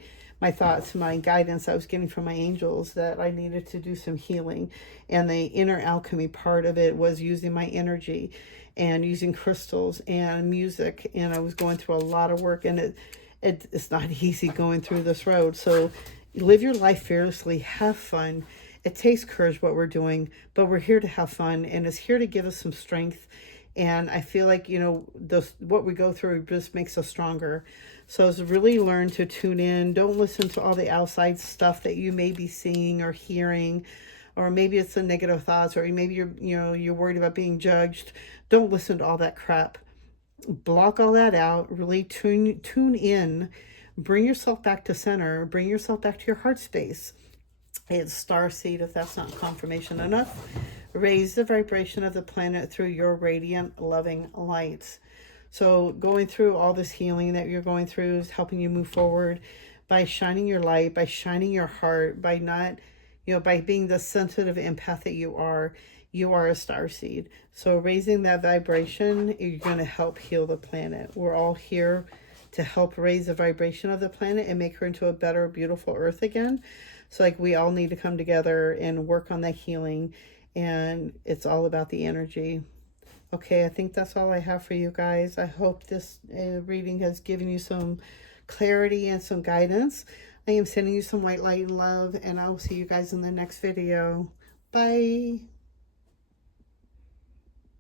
thoughts, my guidance I was getting from my angels, that I needed to do some healing. And the inner alchemy part of it was using my energy and using crystals and music. And I was going through a lot of work, and it's not easy going through this road. So Live your life fearlessly. Have fun. It takes courage what we're doing, but we're here to have fun, and it's here to give us some strength. And I feel like, what we go through just makes us stronger. So it's really learn to tune in. Don't listen to all the outside stuff that you may be seeing or hearing, or maybe it's the negative thoughts, or maybe you're worried about being judged. Don't listen to all that crap. Block all that out. Really tune in. Bring yourself back to center. Bring yourself back to your heart space. It's starseed, if that's not confirmation enough. Raise the vibration of the planet through your radiant, loving light. So going through all this healing that you're going through is helping you move forward by shining your light, by shining your heart, by not, by being the sensitive empath that you are. You are a starseed. So raising that vibration, you're going to help heal the planet. We're all here to help raise the vibration of the planet and make her into a better, beautiful earth again. So like we all need to come together and work on that healing. And it's all about the energy. Okay, I think that's all I have for you guys. I hope this reading has given you some clarity and some guidance. I am sending you some white light and love, and I will see you guys in the next video. Bye.